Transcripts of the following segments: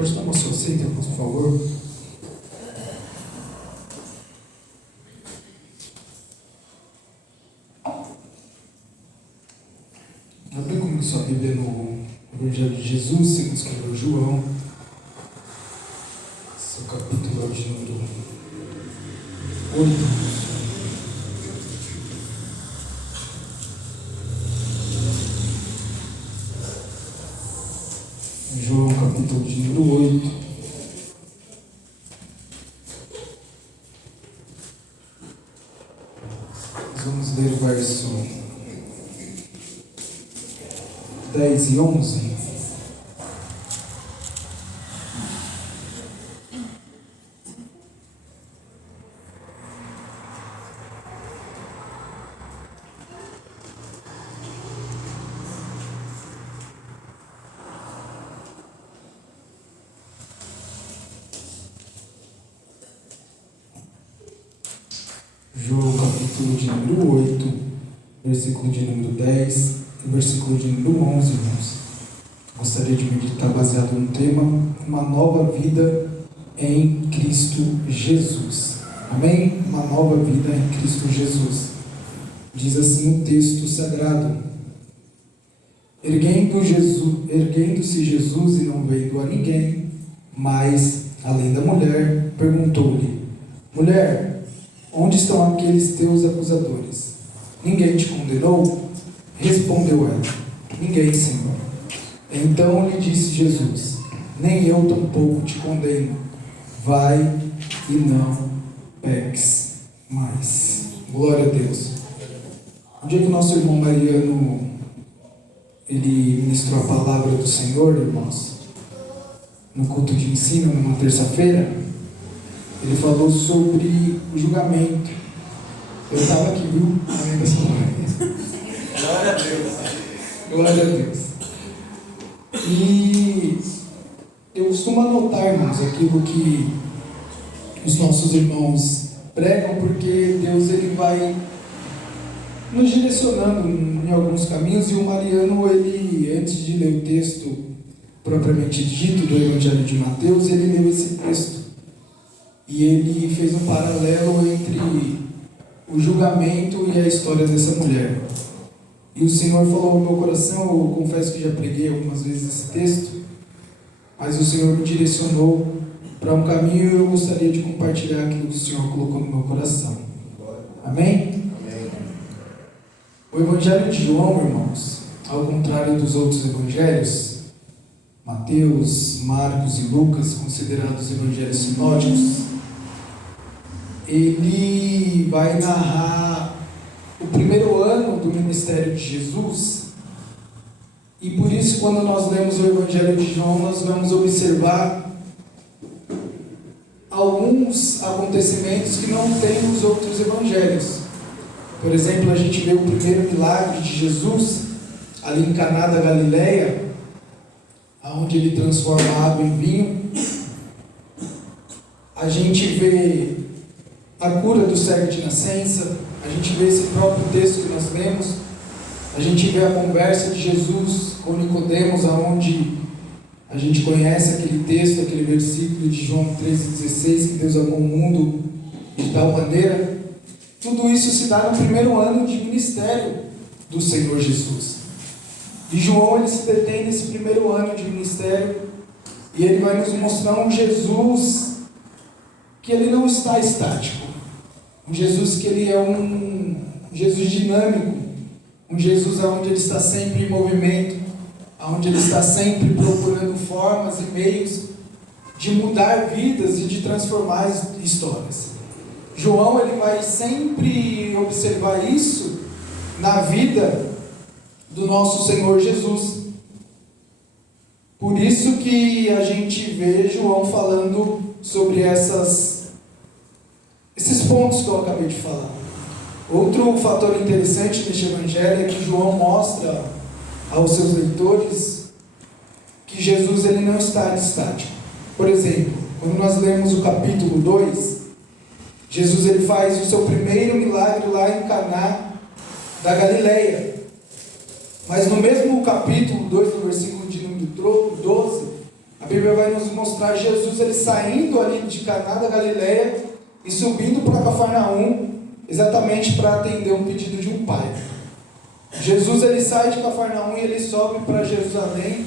Pode tomar seu assento, por favor. Abre comigo sua Bíblia no Evangelho de Jesus, segundo escreveu João, seu capítulo de número 8. João, capítulo de número 8. Nós vamos ler o verso 10 e 11. João, capítulo de número 8, versículo de número 10 e versículo de número 11, irmãos. Gostaria de meditar baseado no tema Uma Nova Vida em Cristo Jesus. Amém? Uma nova vida em Cristo Jesus. Diz assim o texto sagrado: Erguendo-se Jesus e não vendo a ninguém, mas, além da mulher, perguntou-lhe: Mulher, onde estão aqueles teus acusadores? Ninguém te condenou? Respondeu ela: Ninguém, Senhor. Então lhe disse Jesus: Nem eu tampouco te condeno. Vai e não peques mais. Glória a Deus. Um dia que o nosso irmão Mariano ele ministrou a palavra do Senhor, irmãos, no culto de ensino, numa terça-feira, ele falou sobre o julgamento. Eu estava aqui, viu? Glória a Deus. Glória a Deus. E eu costumo anotar, irmãos, aquilo que os nossos irmãos pregam, porque Deus ele vai nos direcionando em alguns caminhos. E o Mariano, ele, antes de ler o texto propriamente dito do Evangelho de Mateus, ele leu esse texto. E ele fez um paralelo entre o julgamento e a história dessa mulher. E o Senhor falou ao meu coração, eu confesso que já preguei algumas vezes esse texto, mas o Senhor me direcionou para um caminho e eu gostaria de compartilhar aquilo que o Senhor colocou no meu coração. Amém? Amém. O Evangelho de João, irmãos, ao contrário dos outros evangelhos, Mateus, Marcos e Lucas, considerados evangelhos sinóticos, ele vai narrar o primeiro ano do ministério de Jesus. E por isso, quando nós lemos o Evangelho de João, nós vamos observar alguns acontecimentos que não tem nos outros evangelhos. Por exemplo, a gente vê o primeiro milagre de Jesus ali em Caná da Galileia, onde ele transforma a água em vinho. A gente vê a cura do cego de nascença, a gente vê esse próprio texto que nós lemos, a gente vê a conversa de Jesus com Nicodemos, aonde a gente conhece aquele texto, aquele versículo de João 13,16, que Deus amou o mundo de tal maneira. Tudo isso se dá no primeiro ano de ministério do Senhor Jesus. E João ele se detém nesse primeiro ano de ministério e ele vai nos mostrar um Jesus que ele não está estático, um Jesus que ele é um Jesus dinâmico, um Jesus onde ele está sempre em movimento, onde ele está sempre procurando formas e meios de mudar vidas e de transformar histórias. João ele vai sempre observar isso na vida do nosso Senhor Jesus. Por isso que a gente vê João falando sobre esses pontos que eu acabei de falar. Outro fator interessante deste evangelho é que João mostra aos seus leitores que Jesus ele não está estático. Por exemplo, quando nós lemos o capítulo 2, Jesus ele faz o seu primeiro milagre lá em Caná da Galileia. Mas no mesmo capítulo 2, no versículo de número 12, a Bíblia vai nos mostrar Jesus ele saindo ali de Caná da Galileia e subindo para Cafarnaum, exatamente para atender um pedido de um pai. Jesus ele sai de Cafarnaum e ele sobe para Jerusalém,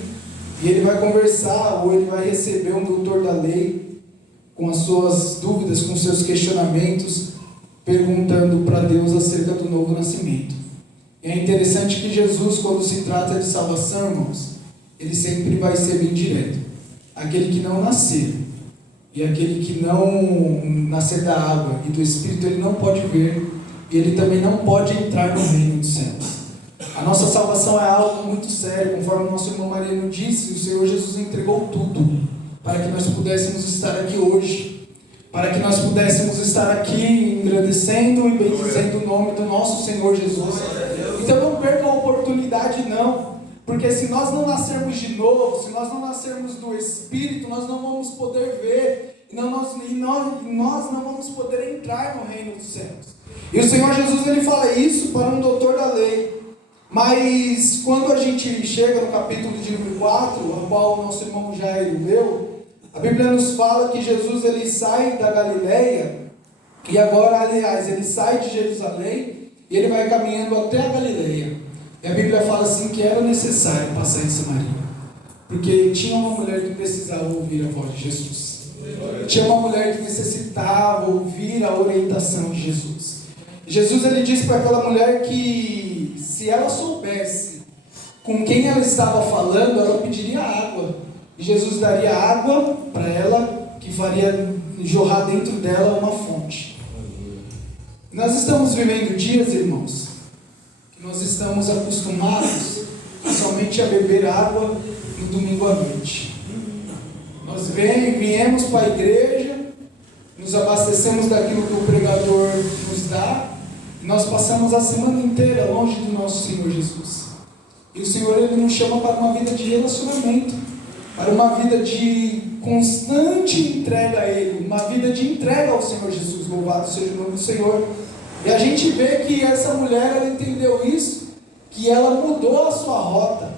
e ele vai conversar, ou ele vai receber um doutor da lei com as suas dúvidas, com seus questionamentos, perguntando para Deus acerca do novo nascimento. E é interessante que Jesus, quando se trata de salvação, irmãos, ele sempre vai ser bem direto. Aquele que não nascer, e aquele que não nascer da água e do Espírito, ele não pode ver, e ele também não pode entrar no reino dos céus. A nossa salvação é algo muito sério, conforme o nosso irmão Mariano disse, o Senhor Jesus entregou tudo, para que nós pudéssemos estar aqui hoje, para que nós pudéssemos estar aqui engrandecendo e bendizendo o nome do nosso Senhor Jesus. Então não perca a oportunidade não, porque se nós não nascermos de novo, se nós não nascermos do Espírito, nós não vamos poder ver, e nós não vamos poder entrar no reino dos céus. E o Senhor Jesus ele fala isso para um doutor da lei. Mas quando a gente chega no capítulo de número 4, ao qual o nosso irmão Jair leu, a Bíblia nos fala que Jesus ele sai da Galileia, e agora, aliás, ele sai de Jerusalém, e ele vai caminhando até a Galileia. E a Bíblia fala assim que era necessário passar em Samaria, porque tinha uma mulher que precisava ouvir a voz de Jesus. Tinha uma mulher que necessitava ouvir a orientação de Jesus. Jesus ele disse para aquela mulher que se ela soubesse com quem ela estava falando, ela pediria água. E Jesus daria água para ela, que faria jorrar dentro dela uma fonte. Nós estamos vivendo dias, irmãos, que nós estamos acostumados somente a beber água no domingo à noite. Nós viemos para a igreja, nos abastecemos daquilo que o pregador nos dá, e nós passamos a semana inteira longe do nosso Senhor Jesus. E o Senhor ele nos chama para uma vida de relacionamento, para uma vida de constante entrega a Ele, uma vida de entrega ao Senhor Jesus. Louvado seja o nome do Senhor. E a gente vê que essa mulher ela entendeu isso, que ela mudou a sua rota.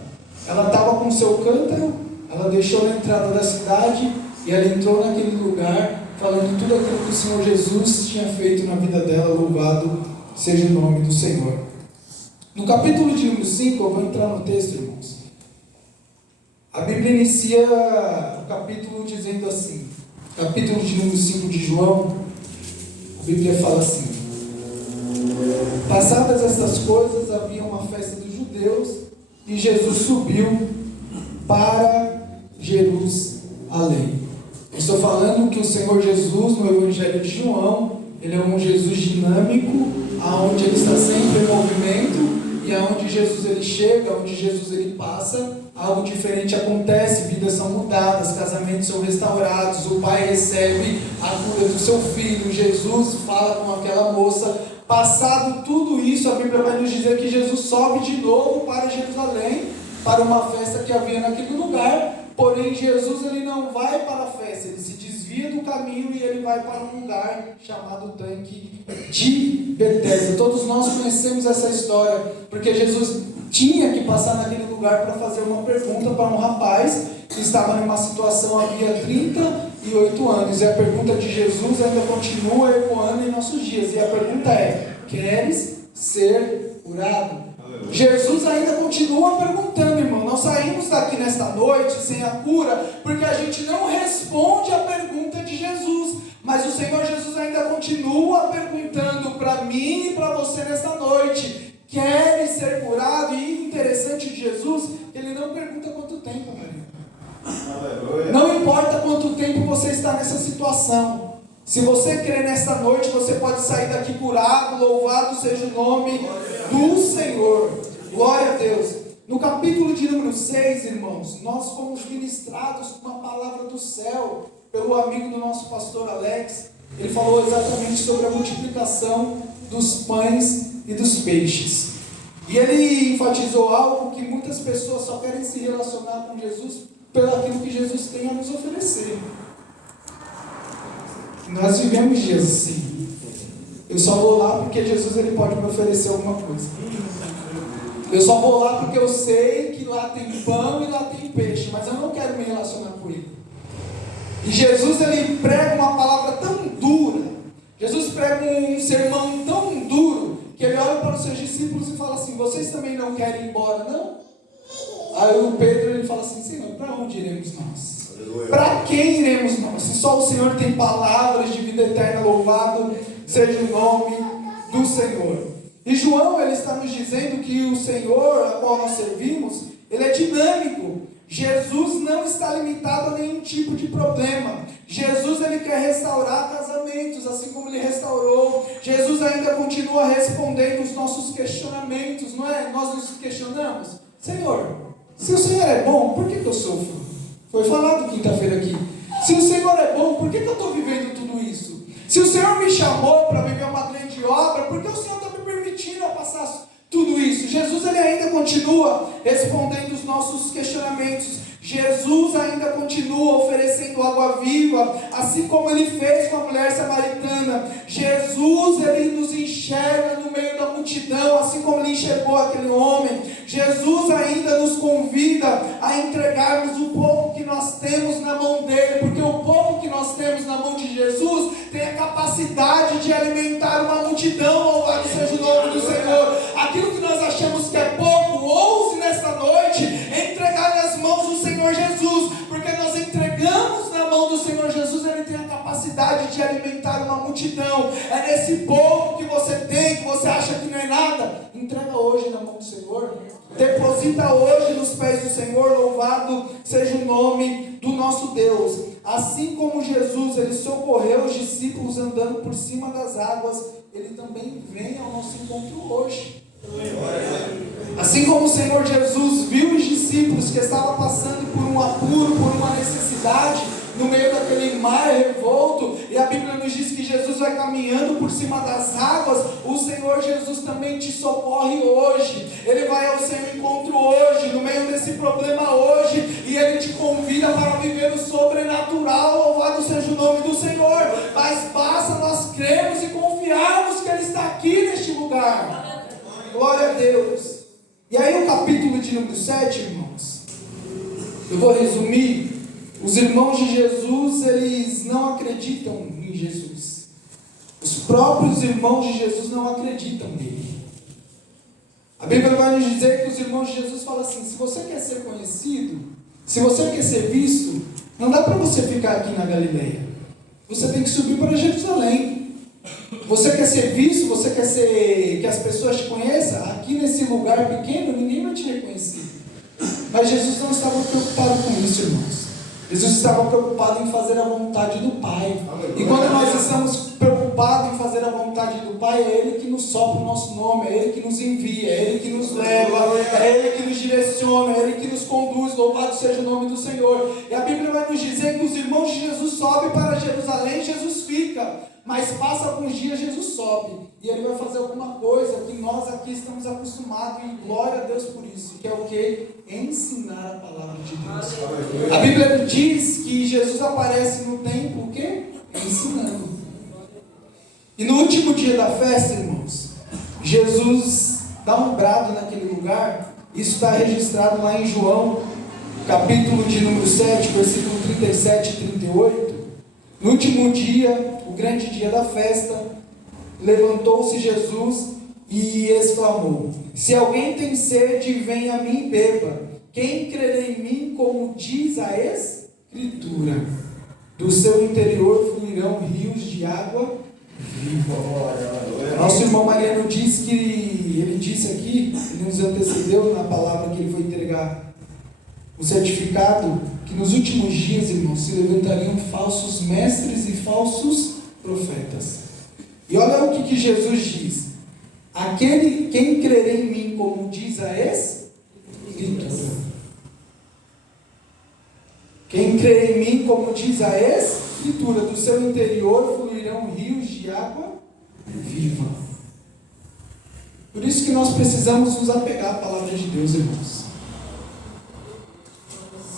Ela estava com o seu cântaro, ela deixou na entrada da cidade e ela entrou naquele lugar falando tudo aquilo que o Senhor Jesus tinha feito na vida dela. Louvado seja o nome do Senhor. No capítulo de número 5, eu vou entrar no texto, irmãos. A Bíblia inicia o capítulo dizendo assim, capítulo de número 5 de João, a Bíblia fala assim: passadas estas coisas, havia uma festa dos judeus, e Jesus subiu para Jerusalém. Eu estou falando que o Senhor Jesus, no Evangelho de João, ele é um Jesus dinâmico, aonde ele está sempre em movimento, e aonde Jesus ele chega, onde Jesus ele passa, algo diferente acontece, vidas são mudadas, casamentos são restaurados, o pai recebe a cura do seu filho, Jesus fala com aquela moça. Passado tudo isso, a Bíblia vai nos dizer que Jesus sobe de novo para Jerusalém, para uma festa que havia naquele lugar. Porém Jesus ele não vai para a festa, ele se desvia do caminho e ele vai para um lugar chamado Tanque de Betesda. Todos nós conhecemos essa história, porque Jesus tinha que passar naquele lugar para fazer uma pergunta para um rapaz que estava numa situação havia 38 anos. E a pergunta de Jesus ainda continua ecoando em nossos dias. E a pergunta é: queres ser curado? Jesus ainda continua perguntando, irmão. Nós saímos daqui nesta noite sem a cura, porque a gente não responde a pergunta de Jesus. Mas o Senhor Jesus ainda continua perguntando para mim e para você nesta noite: queres ser curado? E interessante de Jesus, ele não pergunta quanto tempo, Maria. Não importa quanto tempo você está nessa situação. Se você crer nesta noite, você pode sair daqui curado. Louvado seja o nome do Senhor. Glória a Deus. No capítulo de número 6, irmãos, nós fomos ministrados com uma palavra do céu pelo amigo do nosso pastor Alex. Ele falou exatamente sobre a multiplicação dos pães e dos peixes. E ele enfatizou algo que muitas pessoas só querem se relacionar com Jesus pelo aquilo que Jesus tem a nos oferecer. Nós vivemos dias assim. Eu só vou lá porque Jesus ele pode me oferecer alguma coisa. Eu só vou lá porque eu sei que lá tem pão e lá tem peixe, mas eu não quero me relacionar com ele. E Jesus, ele prega uma palavra tão dura, Jesus prega um sermão tão duro, que ele olha para os seus discípulos e fala assim: vocês também não querem ir embora, não? Aí o Pedro, ele fala assim: Senhor, para onde iremos nós? Para quem iremos nós? Se só o Senhor tem palavras de vida eterna, louvado seja o nome do Senhor. E João, ele está nos dizendo que o Senhor, a qual nós servimos, ele é dinâmico. Jesus não está limitado a nenhum tipo de problema. Jesus, ele quer restaurar casamentos, assim como ele restaurou. Jesus ainda continua respondendo os nossos questionamentos, não é? Nós nos questionamos: Senhor, se o Senhor é bom, por que eu sofro? Foi falado quinta-feira aqui. Se o Senhor é bom, por que eu estou vivendo tudo isso? Se o Senhor me chamou para viver uma grande obra, por que o Senhor está me permitindo eu passar tudo isso? Jesus, ele ainda continua respondendo os nossos questionamentos. Jesus ainda continua oferecendo água viva, assim como ele fez com a mulher samaritana. Jesus, ele nos enxerga no meio da multidão, assim como ele enxergou aquele homem. Jesus ainda nos convida a entregarmos o pouco que nós temos na mão dele, porque o pouco que nós temos na mão de Jesus tem a capacidade de alimentar uma multidão. Louvado seja o nome do Senhor. Aquilo que nós achamos que é pouco, ouse nesta noite entregar nas mãos do Senhor Jesus, porque nós entregamos na mão do Senhor Jesus. Ele tem a capacidade de alimentar uma multidão. É nesse pouco que você tem, que você acha que não é nada, entrega hoje na mão do Senhor, deposita hoje nos pés do Senhor. Louvado seja o nome do nosso Deus. Assim como Jesus, ele socorreu os discípulos andando por cima das águas, ele também vem ao nosso encontro hoje. Assim como o Senhor Jesus viu os discípulos que estavam passando por um apuro, por uma necessidade, no meio daquele mar revolto, e a Bíblia nos diz que Jesus vai caminhando por cima das águas, o Senhor Jesus também te socorre hoje. Ele vai ao seu encontro hoje, no meio desse problema hoje, e Ele te convida para viver o sobrenatural. Louvado seja o nome do Senhor. Mas basta nós crermos e confiarmos que Ele está aqui neste lugar. Glória a Deus. E aí o capítulo de número 7, irmãos, eu vou resumir. Os irmãos de Jesus, eles não acreditam em Jesus. Os próprios irmãos de Jesus não acreditam nele. A Bíblia vai nos dizer que os irmãos de Jesus falam assim: se você quer ser conhecido, se você quer ser visto, não dá para você ficar aqui na Galileia. Você tem que subir para Jerusalém. Você quer ser visto, você quer que as pessoas te conheçam? Aqui nesse lugar pequeno, ninguém vai te reconhecer. Mas Jesus não estava preocupado com isso, irmãos. Jesus estava preocupado em fazer a vontade do Pai. E quando nós estamos preocupados em fazer a vontade do Pai, é Ele que nos sopra o nosso nome, é Ele que nos envia, é Ele que nos leva, é Ele que nos direciona, é Ele que nos conduz. Louvado seja o nome do Senhor. E a Bíblia vai nos dizer que os irmãos de Jesus sobem para Jerusalém, Jesus fica. Mas passa alguns dias, Jesus sobe, e Ele vai fazer alguma coisa que nós aqui estamos acostumados, e glória a Deus por isso, que é o que? Ensinar a palavra de Deus. A Bíblia diz que Jesus aparece no templo, o quê? Ensinando. E no último dia da festa, irmãos, Jesus dá um brado naquele lugar. Isso está registrado lá em João, capítulo de número 7, versículo 37 e 38. No último dia, o grande dia da festa, levantou-se Jesus e exclamou: se alguém tem sede, venha a mim e beba. Quem crê em mim, como diz a Escritura, do seu interior fluirão rios de água viva. Nosso irmão Mariano diz que, ele disse aqui, ele nos antecedeu na palavra que ele foi entregar o certificado, que nos últimos dias, irmãos, se levantariam falsos mestres e falsos profetas. E olha o que Jesus diz: quem crer em mim, como diz a Escritura. Quem crer em mim, como diz a Escritura, do seu interior fluirão rios de água viva. Por isso que nós precisamos nos apegar à palavra de Deus, irmãos.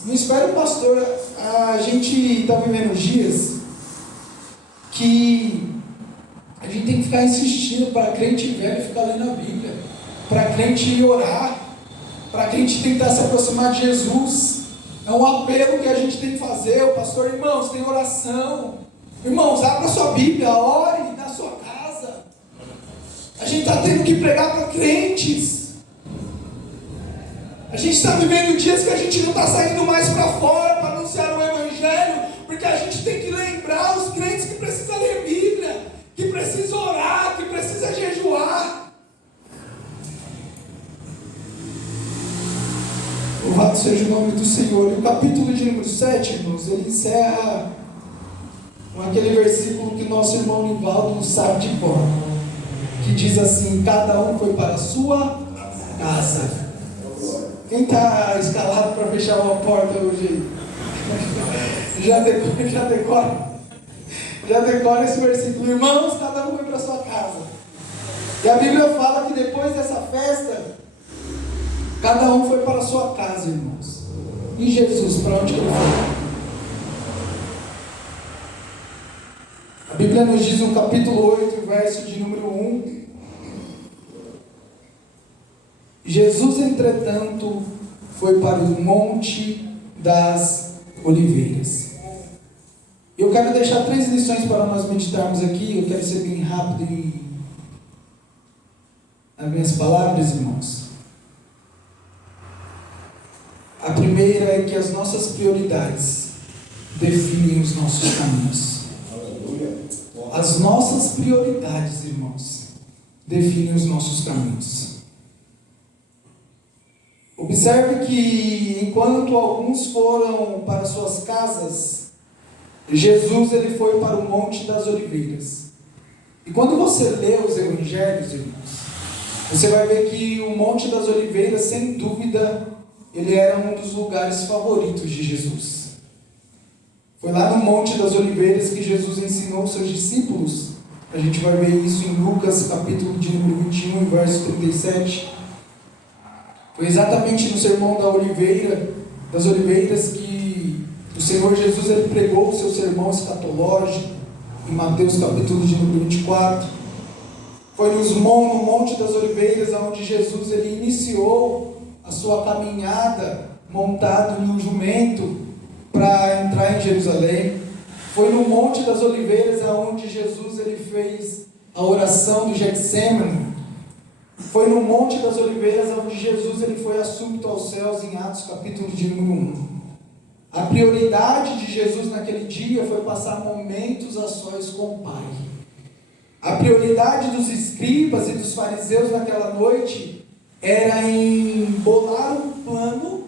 Não espera o pastor. A gente está vivendo dias que a gente tem que ficar insistindo para crente velho ficar lendo a Bíblia, para crente orar, para crente tentar se aproximar de Jesus. É um apelo que a gente tem que fazer. O pastor, irmãos, tem oração. Irmãos, abra sua Bíblia, ore na sua casa. A gente está tendo que pregar para crentes. A gente está vivendo dias que a gente não está saindo mais para fora para anunciar o Evangelho, porque a gente tem que lembrar os crentes que precisam ler Bíblia, que precisam orar, que precisam jejuar. Louvado seja o nome do Senhor. E o capítulo de número 7, irmãos, ele encerra com aquele versículo que nosso irmão Nivaldo sabe de cor, que diz assim: cada um foi para a sua casa. Quem está escalado para fechar uma porta hoje? Já decora esse versículo. Irmãos, cada um foi para a sua casa. E a Bíblia fala que depois dessa festa, cada um foi para a sua casa, irmãos. E Jesus, para onde ele foi? A Bíblia nos diz no capítulo 8, verso de número 1. Jesus, entretanto, foi para o Monte das Oliveiras. Eu quero deixar 3 lições para nós meditarmos aqui. Eu quero ser bem rápido nas minhas palavras, irmãos. A primeira é que as nossas prioridades definem os nossos caminhos. As nossas prioridades, irmãos, definem os nossos caminhos. Observe que enquanto alguns foram para suas casas, Jesus ele foi para o Monte das Oliveiras. E quando você lê os Evangelhos, irmãos, você vai ver que o Monte das Oliveiras, sem dúvida, ele era um dos lugares favoritos de Jesus. Foi lá no Monte das Oliveiras que Jesus ensinou os seus discípulos. A gente vai ver isso em Lucas, capítulo de número 21, verso 37. Foi exatamente no sermão das oliveiras que o Senhor Jesus ele pregou o seu sermão escatológico, em Mateus, capítulo de número 24. Foi no Monte das Oliveiras onde Jesus ele iniciou a sua caminhada montado em um jumento para entrar em Jerusalém. Foi no Monte das Oliveiras onde Jesus ele fez a oração do Getsêmani. Foi no Monte das Oliveiras onde Jesus ele foi assunto aos céus em Atos capítulo de número 1. A prioridade de Jesus naquele dia foi passar momentos a sós com o Pai. A prioridade dos escribas e dos fariseus naquela noite era em bolar um plano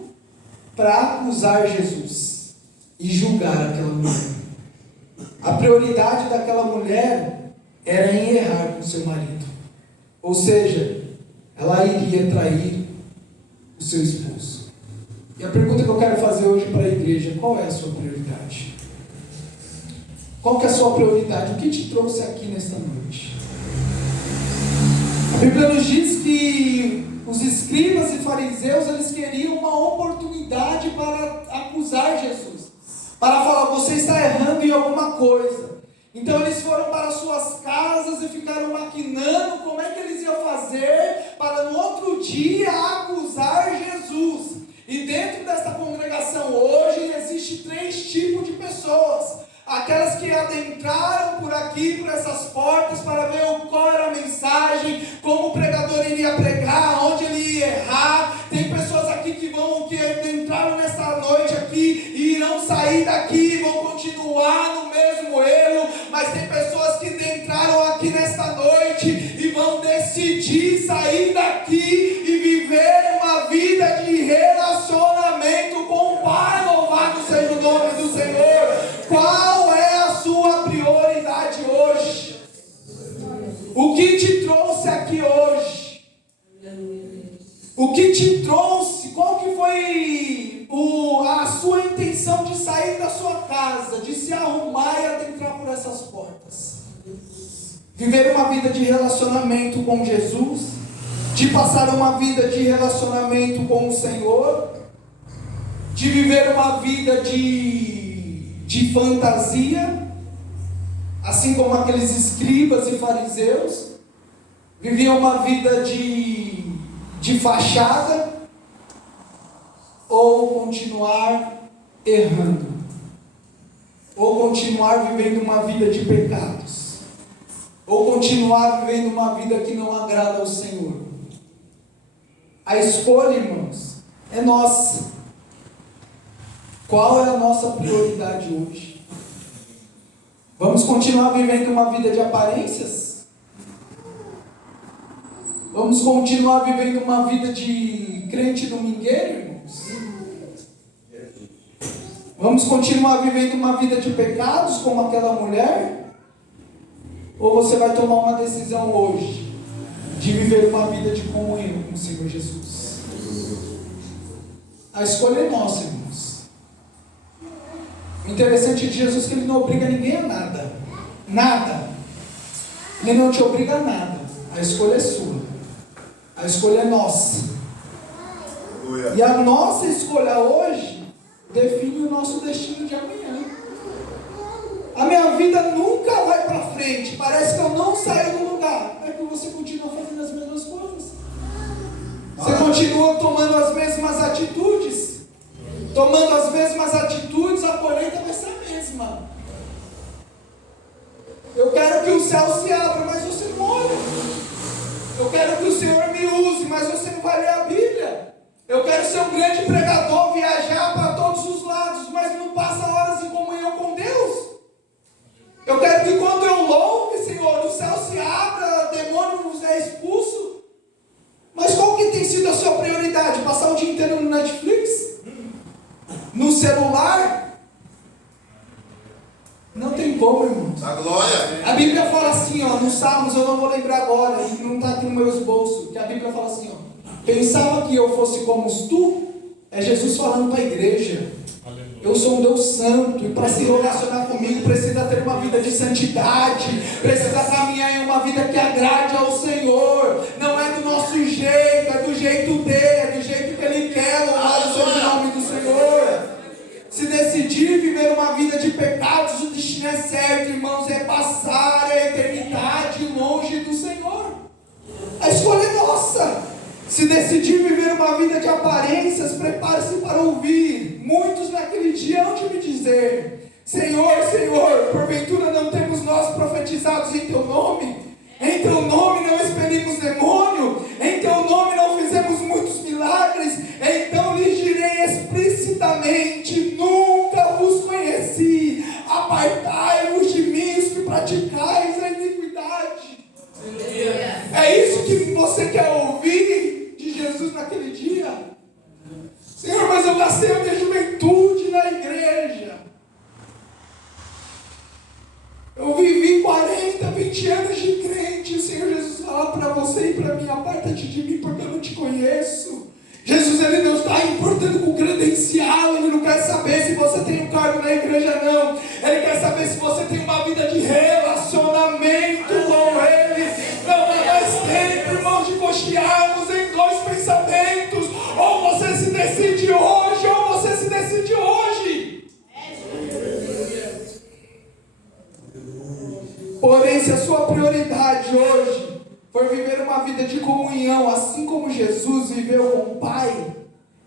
para acusar Jesus e julgar aquela mulher. A prioridade daquela mulher era em errar com seu marido. Ou seja, ela iria trair o seu esposo. E a pergunta que eu quero fazer hoje para a igreja: qual é a sua prioridade? Qual que é a sua prioridade? O que te trouxe aqui nesta noite? A Bíblia nos diz que os escribas e fariseus eles queriam uma oportunidade para acusar Jesus, para falar: você está errando em alguma coisa. Então eles foram para suas casas e ficaram maquinando como é que eles iam fazer para no outro dia acusar Jesus. E dentro desta congregação hoje existe 3 tipos de pessoas: aquelas que adentraram por aqui, por essas portas, para ver qual era a mensagem, como o pregador iria pregar, onde ele ia errar. Tem pessoas aqui que adentraram nesta noite aqui e irão sair daqui, vão continuar no mesmo erro. Mas tem pessoas que adentraram aqui nesta noite e vão decidir sair daqui e viver uma vida de relacionamento com o Pai. Louvado seja o nome do Senhor. Qual é a sua prioridade hoje? O que te trouxe aqui hoje? O que te trouxe? Qual que foi a sua intenção de sair da sua casa, de se arrumar e adentrar por essas portas? Viver uma vida de relacionamento com Jesus, de passar uma vida de relacionamento com o Senhor, de viver uma vida de fantasia, assim como aqueles escribas e fariseus viviam uma vida de fachada, ou continuar errando, ou continuar vivendo uma vida de pecados, ou continuar vivendo uma vida que não agrada ao Senhor. A escolha, irmãos, é nossa. Qual é a nossa prioridade hoje? Vamos continuar vivendo uma vida de aparências? Vamos continuar vivendo uma vida de crente domingueiro, irmãos? Vamos continuar vivendo uma vida de pecados como aquela mulher? Ou você vai tomar uma decisão hoje de viver uma vida de comunhão com o Senhor Jesus? A escolha é nossa, irmãos. O interessante de Jesus é que Ele não obriga ninguém a nada. Nada. Ele não te obriga a nada. A escolha é sua. A escolha é nossa. E a nossa escolha hoje define o nosso destino de amanhã. A minha vida nunca vai para frente. Parece que eu não saio do lugar. É que você continua fazendo as mesmas coisas. Você continua tomando as mesmas atitudes. Tomando as mesmas atitudes, a colheita vai ser a mesma. Eu quero que o céu se abra, mas você não olha. Eu quero que o Senhor me use, mas você não vai ler a Bíblia. Eu quero ser um grande pregador, viajar para todos os lados, mas não passa horas em comunhão com Deus. Eu quero que quando eu louve, Senhor, o céu se abra, demônio nos é expulso. Mas qual que tem sido a sua prioridade? Passar o dia inteiro no Netflix? No celular? Não tem como, irmãos. A glória. A Bíblia fala assim, ó, nos Salmos, eu não vou lembrar agora, não está aqui nos meus bolsos, que a Bíblia fala assim, ó, pensava que eu fosse como tu? É Jesus falando para a igreja. Eu sou um Deus santo, e para se relacionar comigo precisa ter uma vida de santidade, precisa caminhar em uma vida que agrade ao Senhor. Não é do nosso jeito, é do jeito dele, é do jeito que Ele quer. Louvado seja o nome do Senhor. Se decidir viver uma vida de pecados, o destino é certo, irmãos, é passar a eternidade longe do Senhor. A escolha é nossa. Se decidir viver uma vida de aparências, prepare-se para ouvir. Muitos naquele dia hão de me dizer: Senhor, Senhor, porventura não temos nós profetizados em Teu nome? Em Teu nome não expelimos demônio? Em Teu nome não fizemos muitos milagres? Então lhes direi explicitamente: nunca vos conheci. Apartai-vos de mim, os que praticais a iniquidade. É isso que você quer ouvir de Jesus naquele dia? Senhor, mas eu gastei a minha juventude na igreja. Eu vivi 40, 20 anos de crente. O Senhor Jesus fala para você e para mim: aparta-te de mim porque eu não te conheço. Jesus, Ele não está importando com credencial. Ele não quer saber se você tem um cargo na igreja, não. Ele quer saber se você tem uma vida de relacionamento com Ele. Não é mais tempo, irmão, de cochearmos em dois pensamentos. Ou você se decide hoje, ou você se decide hoje. Porém, se a sua prioridade hoje for viver uma vida de comunhão, assim como Jesus viveu com o Pai,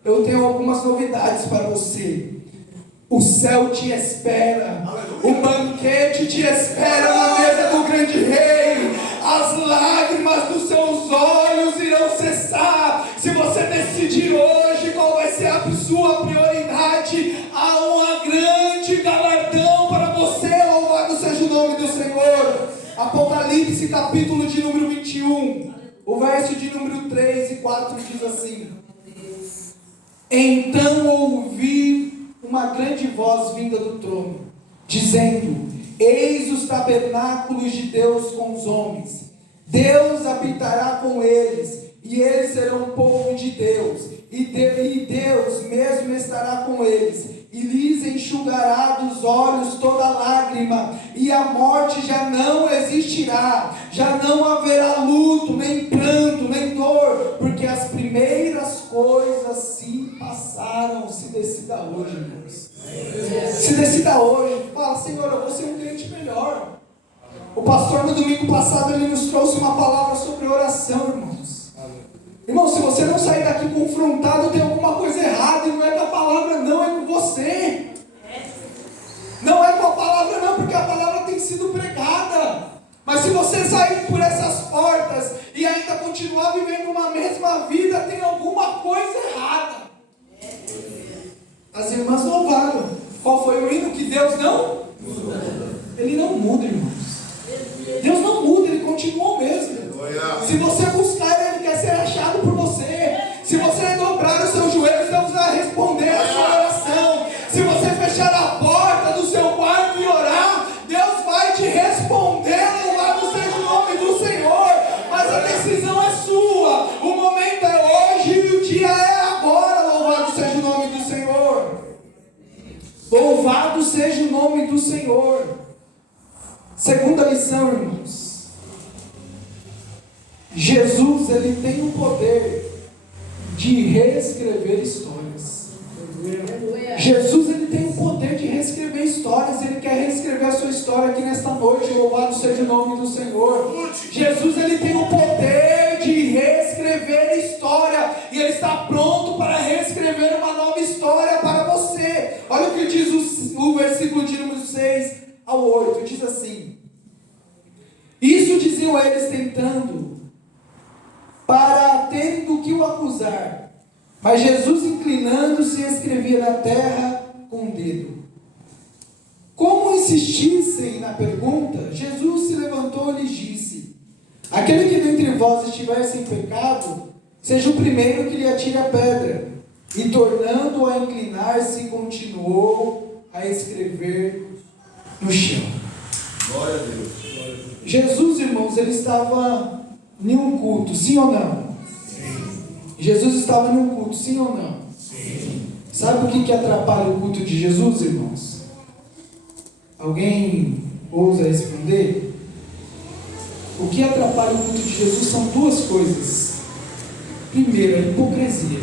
eu tenho algumas novidades para você. O céu te espera, o banquete te espera na mesa do grande rei. As lágrimas dos seus olhos irão cessar. Se você decidir hoje qual vai ser a sua prioridade, há um grande galardão para você. Louvado seja o nome do Senhor. Apocalipse capítulo de número 21, o verso de número 3 e 4 diz assim: então ouvi uma grande voz vinda do trono, dizendo: eis os tabernáculos de Deus com os homens. Deus habitará com eles, e eles serão povo de Deus, e Deus mesmo estará com eles, e lhes enxugará dos olhos toda lágrima, e a morte já não existirá, já não haverá luto, nem pranto, nem dor, porque as primeiras coisas se passaram. Se decida hoje, irmãos. Se decida hoje. Fala: Senhor, eu vou ser um crente melhor. O pastor no domingo passado, ele nos trouxe uma palavra sobre oração, irmãos. Irmão, se você não sair daqui confrontado, tem alguma coisa errada, e não é com a palavra não, é com você. Não é com a palavra não, porque a palavra tem sido pregada. Mas se você sair por essas portas e ainda continuar vivendo uma mesma vida, tem alguma coisa errada. As irmãs louvaram. Qual foi o hino? Que Deus não muda. Ele não muda, irmãos. Deus não muda, Ele continua o mesmo. Se você buscar Ele, Ele quer ser achado por você. Se você dobrar os seus joelhos, Deus vai responder a sua oração. Se você fechar a porta do seu quarto e orar, Deus vai te responder. Louvado seja o nome do Senhor. Mas a decisão é sua. O momento é hoje e o dia é agora. Louvado seja o nome do Senhor. Louvado seja o nome do Senhor. Segunda lição, irmãos. Jesus, Ele tem o poder de reescrever histórias. Jesus, Ele tem o poder de reescrever histórias. Ele quer reescrever a sua história aqui nesta noite. Louvado seja o nome do Senhor. Jesus, Ele tem o poder de reescrever história. E Ele está pronto para reescrever uma nova história para você. Olha o que diz o versículo de número 6 ao 8. Diz assim: isso diziam eles tentando, para terem do que o acusar. Mas Jesus, inclinando-se, escrevia na terra com o dedo. Como insistissem na pergunta, Jesus se levantou e lhes disse: aquele que dentre vós estiver sem pecado, seja o primeiro que lhe atire a pedra. E tornando-o a inclinar-se, continuou a escrever no chão. Glória a Deus. Jesus, irmãos, ele estava em um culto, sim ou não? Sim. Jesus estava em um culto, sim ou não? Sim. Sabe o que atrapalha o culto de Jesus, irmãos? Alguém ousa responder? O que atrapalha o culto de Jesus são duas coisas. Primeiro, a hipocrisia.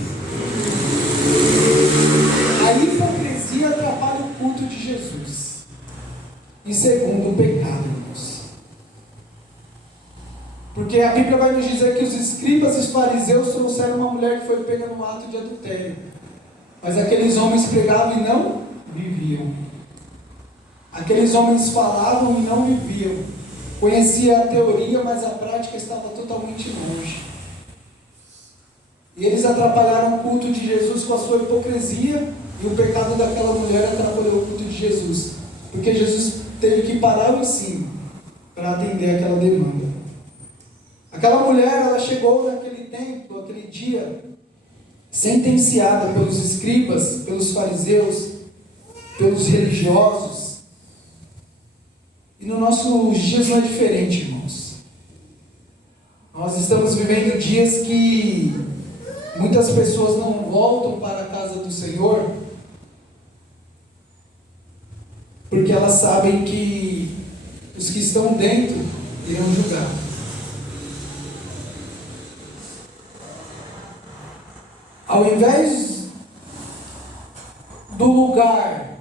A hipocrisia atrapalha o culto de Jesus. E segundo, o pecado, irmãos. Porque a Bíblia vai nos dizer que os escribas e os fariseus trouxeram uma mulher que foi pega no ato de adultério. Mas aqueles homens pregavam e não viviam. Aqueles homens falavam e não viviam. Conhecia a teoria, mas a prática estava totalmente longe. E eles atrapalharam o culto de Jesus com a sua hipocrisia, e o pecado daquela mulher atrapalhou o culto de Jesus. Porque Jesus teve que parar o ensino para atender aquela demanda. Aquela mulher, ela chegou naquele templo, aquele dia, sentenciada pelos escribas, pelos fariseus, pelos religiosos. E no nossos dias não é diferente, irmãos. Nós estamos vivendo dias que muitas pessoas não voltam para a casa do Senhor, porque elas sabem que os que estão dentro irão julgar. Ao invés do lugar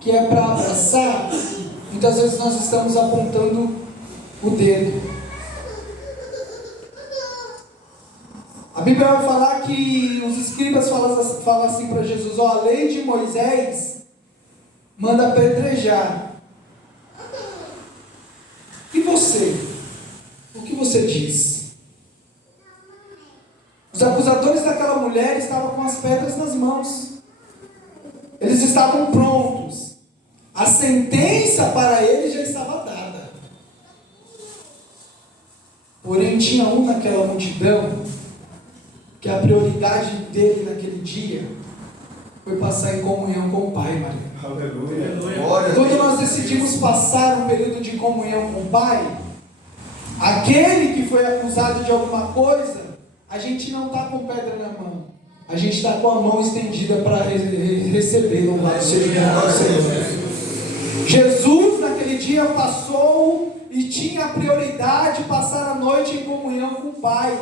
que é para abraçar, muitas vezes nós estamos apontando o dedo. A Bíblia vai falar que os escribas falam assim para Jesus: a lei de Moisés manda apedrejar. E você? O que você diz? Os acusadores daquela mulher estavam com as pedras nas mãos. Eles estavam prontos. A sentença para eles já estava dada. Porém, tinha um naquela multidão que a prioridade dele naquele dia foi passar em comunhão com o Pai, Maria. Aleluia. Quando nós decidimos passar um período de comunhão com o Pai, aquele que foi acusado de alguma coisa, a gente não está com pedra na mão, a gente está com a mão estendida para receber. Louvado seja o nome do Senhor. Jesus naquele dia passou e tinha a prioridade de passar a noite em comunhão com o Pai.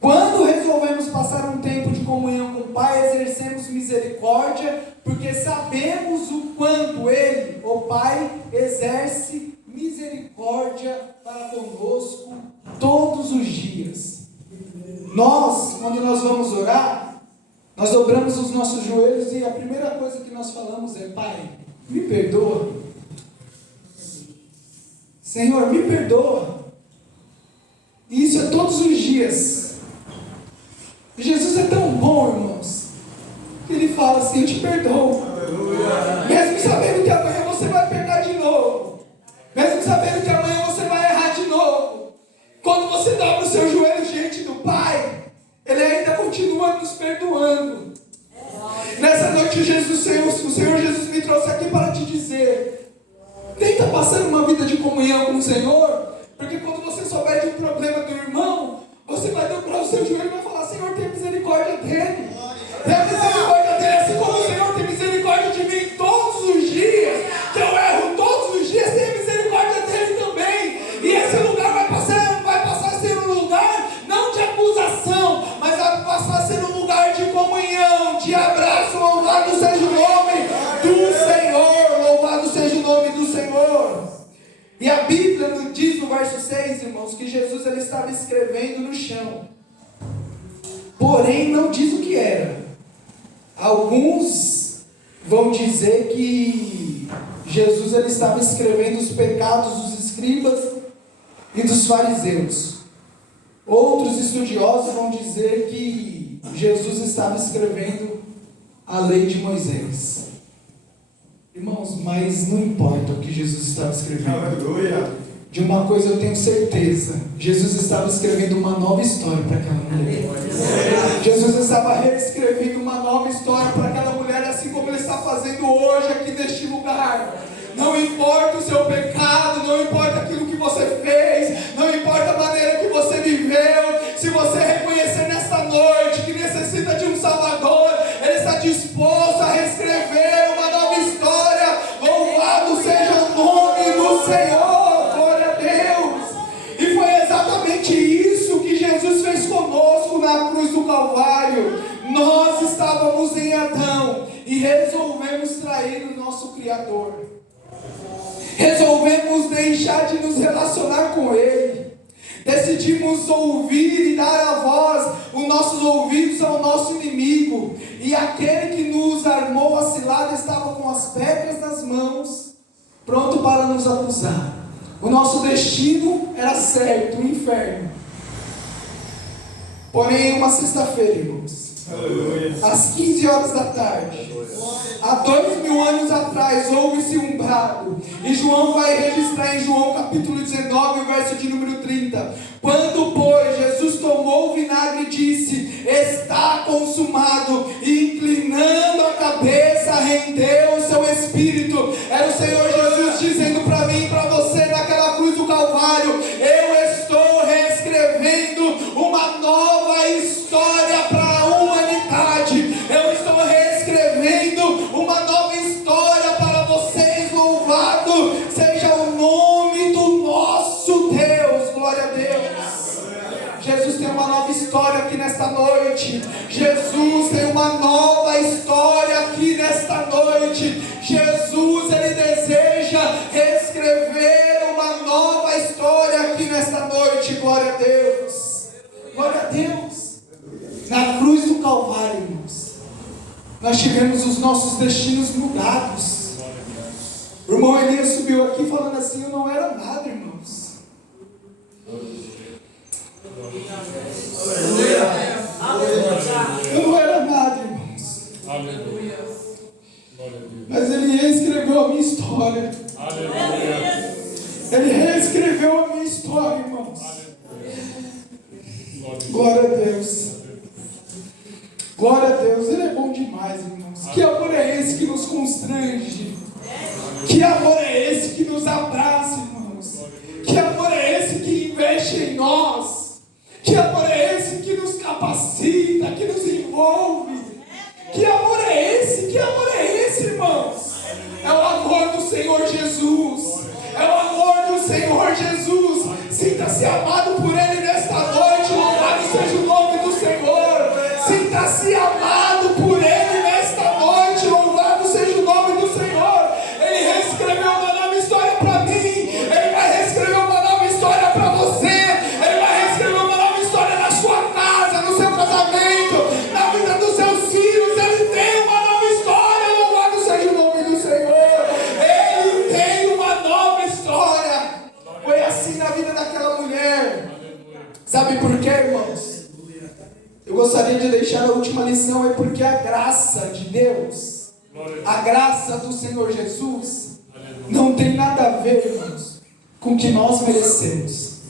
Quando resolvemos passar um tempo de comunhão com o Pai, exercemos misericórdia, porque sabemos o quanto Ele, o Pai, exerce misericórdia para conosco todos os dias. Nós, quando nós vamos orar, nós dobramos os nossos joelhos e a primeira coisa que nós falamos é: Pai, me perdoa. Senhor, me perdoa. E isso é todos os dias. Jesus é tão bom, irmãos, que Ele fala assim: eu te perdoo. Mesmo sabendo que amanhã você vai pecar de novo. Mesmo sabendo que amanhã você vai errar de novo. Quando você dobra o seu joelho diante do Pai, Ele ainda continua nos perdoando. Nessa noite, o Senhor Jesus me trouxe aqui para te dizer: tenta passar uma vida de comunhão com o Senhor, porque quando você souber de um problema do irmão, você vai dobrar o seu joelho e vai falar: Senhor, tem misericórdia dele. Tem misericórdia dele, assim como o Senhor tem misericórdia de mim todos os dias, que eu erro todos os dias, tem misericórdia dele também. E esse lugar vai passar a ser um lugar não de acusação, mas vai passar a ser um lugar de comunhão, de abraço. Louvado seja o nome do Senhor, louvado seja o nome do Senhor. E a Bíblia nos diz no verso 6, irmãos, que Jesus ele estava escrevendo no chão, porém não diz o que era. Alguns vão dizer que Jesus ele estava escrevendo os pecados dos escribas e dos fariseus. Outros estudiosos vão dizer que Jesus estava escrevendo a lei de Moisés. Irmãos, mas não importa o que Jesus estava escrevendo. Aleluia. De uma coisa eu tenho certeza: Jesus estava escrevendo uma nova história para aquela mulher. Jesus estava reescrevendo uma nova história para aquela mulher, assim como Ele está fazendo hoje aqui neste lugar. Não importa o seu pecado, não importa aquilo que você fez, não importa a maneira que você viveu. Se você reconhecer nesta noite que necessita de um Salvador, Ele está disposto a reescrever uma nova história. Louvado seja o nome do Senhor. Isso que Jesus fez conosco na cruz do Calvário. Nós estávamos em Adão e resolvemos trair o nosso Criador. Resolvemos deixar de nos relacionar com Ele. Decidimos ouvir e dar a voz, os nossos ouvidos ao nosso inimigo. E aquele que nos armou a cilada estava com as pedras nas mãos, pronto para nos acusar. O nosso destino era certo, o inferno. Porém, uma sexta-feira, irmãos, às 15 horas da tarde, há 2000 anos atrás, houve-se um brado. E João vai registrar em João capítulo 19, verso de número 30. Quando, pois, Jesus tomou o vinagre e disse: está consumado, e inclinando a cabeça, rendeu o seu espírito. Era o Senhor Jesus dizendo para mim e para você naquela cruz do Calvário: eu estou reescrevendo uma nova história para a humanidade. Eu estou reescrevendo uma nova história para vocês. Louvado seja o nome do nosso Deus. Glória a Deus. Jesus tem uma nova história aqui nesta noite. Jesus tem uma nova história aqui nesta noite. Jesus, Ele deseja reescrever uma nova história aqui nesta noite. Glória a Deus. Glória a Deus. Na cruz do Calvário, irmãos, nós tivemos os nossos destinos mudados. O irmão Elias subiu aqui falando assim: eu não era nada, irmãos. Eu não era nada, irmãos. Mas Ele reescreveu a minha história. Ele reescreveu a minha história, irmãos. Glória a Deus. Glória a Deus. Ele é bom demais, irmãos. Que amor é esse que nos constrange? Que amor é esse que nos abraça, irmãos? Que amor é esse que investe em nós? Que amor é esse que nos capacita, que nos envolve? Que amor é esse? Que amor é esse, irmãos? É o amor do Senhor Jesus. É o amor do Senhor Jesus. Sinta-se amado por Ele nesta noite. Louvado seja o nome do Senhor. Sinta-se amado por Ele nesta noite. Louvado seja o nome do Senhor. Ele reescreveu uma nova história para mim. Ele vai reescrever uma nova história para você. Ele vai reescrever uma nova história na sua casa, no Sabe por quê, irmãos? Eu gostaria de deixar a última lição, é porque a graça de Deus, a graça do Senhor Jesus, não tem nada a ver, irmãos, com o que nós merecemos.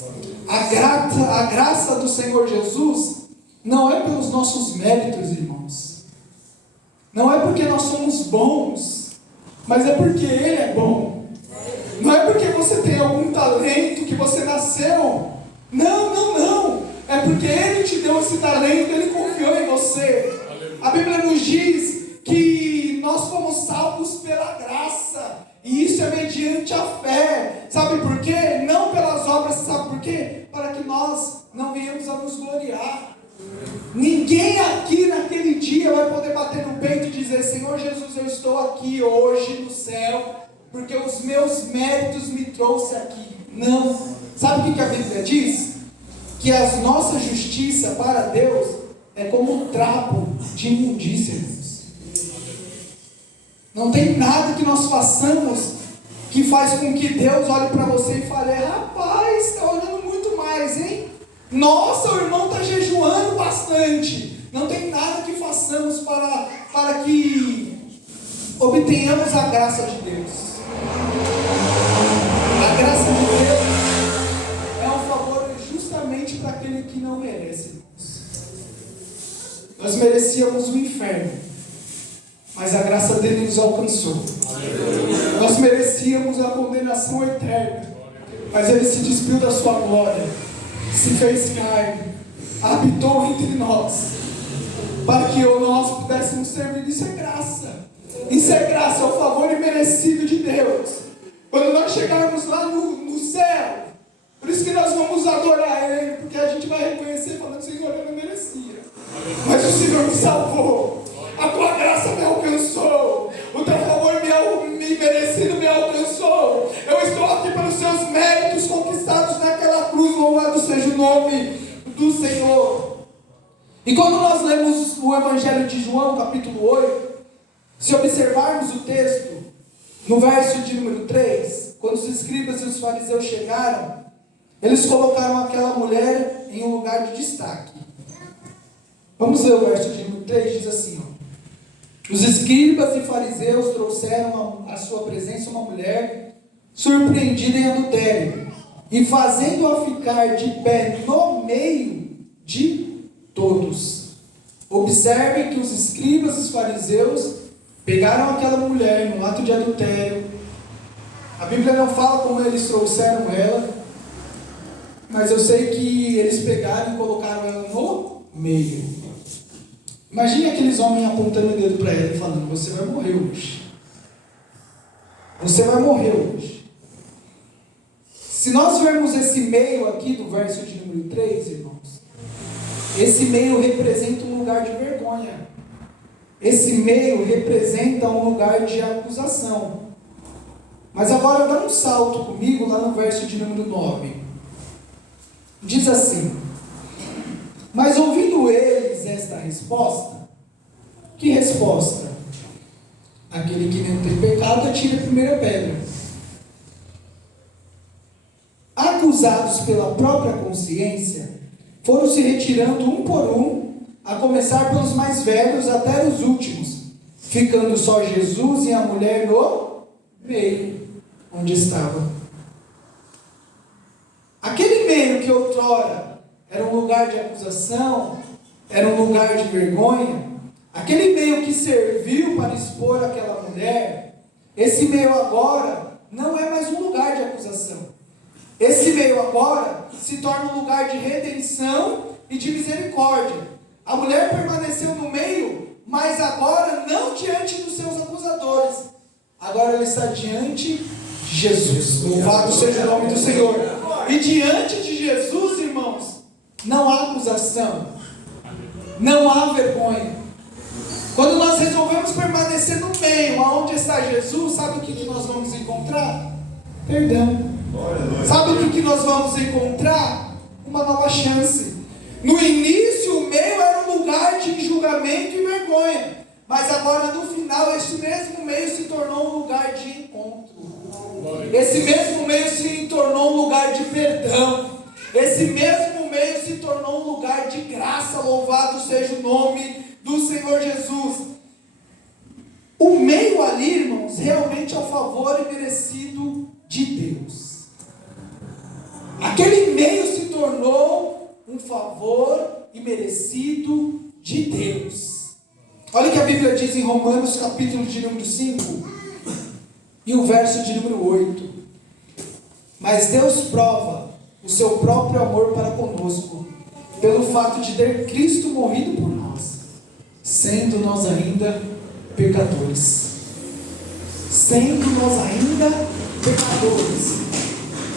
A graça do Senhor Jesus não é pelos nossos méritos, irmãos. Não é porque nós somos bons, mas é porque Ele é bom. Não é porque você tem algum talento que você nasceu. Não. É porque Ele te deu esse talento, Ele confiou em você. A Bíblia nos diz que nós fomos salvos pela graça. E isso é mediante a fé. Sabe por quê? Não pelas obras, sabe por quê? Para que nós não venhamos a nos gloriar. Ninguém aqui naquele dia vai poder bater no peito e dizer: Senhor Jesus, eu estou aqui hoje no céu, porque os meus méritos me trouxeram aqui. Não. Sabe o que a Bíblia diz? Que a nossa justiça para Deus é como um trapo de imundícia, irmãos. Não tem nada que nós façamos que faz com que Deus olhe para você e fale: rapaz, está olhando muito mais, hein? Nossa, o irmão está jejuando bastante. Não tem nada que façamos para que obtenhamos a graça de Deus. A graça de Deus é um favor justamente para aquele que não merece, irmãos. Nós merecíamos o inferno, mas a graça dele nos alcançou. Nós merecíamos a condenação eterna, mas ele se despiu da sua glória, se fez carne, habitou entre nós, para que nós pudéssemos servir. Isso é graça. Isso é graça, é o favor imerecido de Deus. Quando nós chegarmos lá no céu, por isso que nós vamos adorar Ele, porque a gente vai reconhecer falando: Senhor, eu não merecia, mas o Senhor me salvou. A tua graça me alcançou. O teu favor me merecido me alcançou. Eu estou aqui pelos seus méritos conquistados naquela cruz. Louvado seja o nome do Senhor. E quando nós lemos o Evangelho de João, capítulo 8, se observarmos o texto, no verso de número 3, quando os escribas e os fariseus chegaram, eles colocaram aquela mulher em um lugar de destaque. Vamos ler o verso de número 3, diz assim: os escribas e fariseus trouxeram à sua presença uma mulher surpreendida em adultério, e fazendo-a ficar de pé no meio de todos. Observem que os escribas e os fariseus pegaram aquela mulher no ato de adultério. A Bíblia não fala como eles trouxeram ela, mas eu sei que eles pegaram e colocaram ela no meio. Imagine aqueles homens apontando o dedo para ela e falando: você vai morrer hoje. Você vai morrer hoje. Se nós vermos esse meio aqui do verso de número 3, irmãos, esse meio representa um lugar de vergonha. Esse meio representa um lugar de acusação. Mas agora dá um salto comigo lá no verso de número 9. Diz assim: mas ouvindo eles esta resposta, que resposta? Aquele que não tem pecado atire a primeira pedra. Acusados pela própria consciência, foram se retirando um por um, a começar pelos mais velhos até os últimos, ficando só Jesus e a mulher no meio, onde estava. Aquele meio que outrora era um lugar de acusação, era um lugar de vergonha, aquele meio que serviu para expor aquela mulher, esse meio agora não é mais um lugar de acusação. Esse meio agora se torna um lugar de redenção e de misericórdia. A mulher permaneceu no meio, mas agora não diante dos seus acusadores. Agora ela está diante de Jesus. Louvado seja o nome do Senhor. E diante de Jesus, irmãos, não há acusação, não há vergonha. Quando nós resolvemos permanecer no meio, aonde está Jesus, sabe o que nós vamos encontrar? Perdão. Sabe o que nós vamos encontrar? Uma nova chance. No início, o meio era um lugar de julgamento e vergonha, mas agora no final, esse mesmo meio se tornou um lugar de encontro. Esse mesmo meio se tornou um lugar de perdão. Esse mesmo meio se tornou um lugar de graça, louvado seja o nome do Senhor Jesus. O meio ali, irmãos, realmente é o favor imerecido de Deus. Aquele meio se tornou um favor imerecido de Deus. Olha o que a Bíblia diz em Romanos, capítulo de número 5, e o verso de número 8. Mas Deus prova o seu próprio amor para conosco, pelo fato de ter Cristo morrido por nós, sendo nós ainda pecadores. Sendo nós ainda pecadores.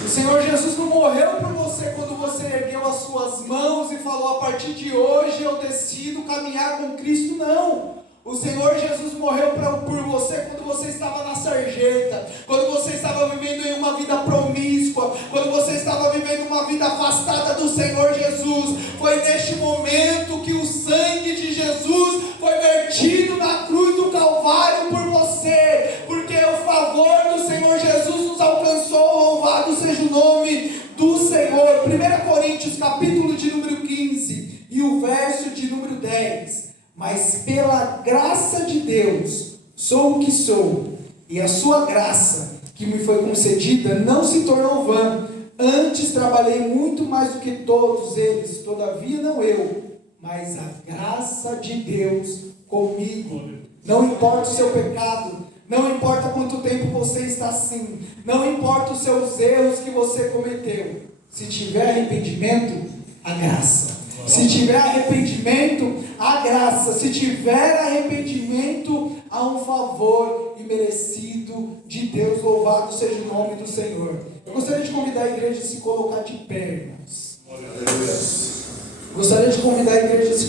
O Senhor Jesus não morreu por você quando você ergueu as suas mãos e falou: a partir de hoje eu decido caminhar com Cristo. Não. O Senhor Jesus morreu por você quando você estava na sarjeta, quando você estava vivendo em uma vida promíscua, quando você estava vivendo uma vida afastada do Senhor Jesus. Foi neste momento que o sangue de Jesus foi vertido na cruz do Calvário por você, porque o favor do Senhor Jesus nos alcançou. Louvado seja o nome do Senhor. 1 Coríntios capítulo de número 15 e o verso de número 10. Mas pela graça de Deus sou o que sou, e a sua graça que me foi concedida não se tornou vã. Antes trabalhei muito mais do que todos eles, todavia não eu, mas a graça de Deus comigo. Não importa o seu pecado, não importa quanto tempo você está assim, não importa os seus erros que você cometeu. Se tiver arrependimento, a graça. Se tiver arrependimento, a graça. Se tiver arrependimento, há um favor imerecido de Deus. Louvado seja o nome do Senhor. Eu gostaria de convidar a igreja a se colocar de pé, irmãos. Gostaria de convidar a igreja a se colocar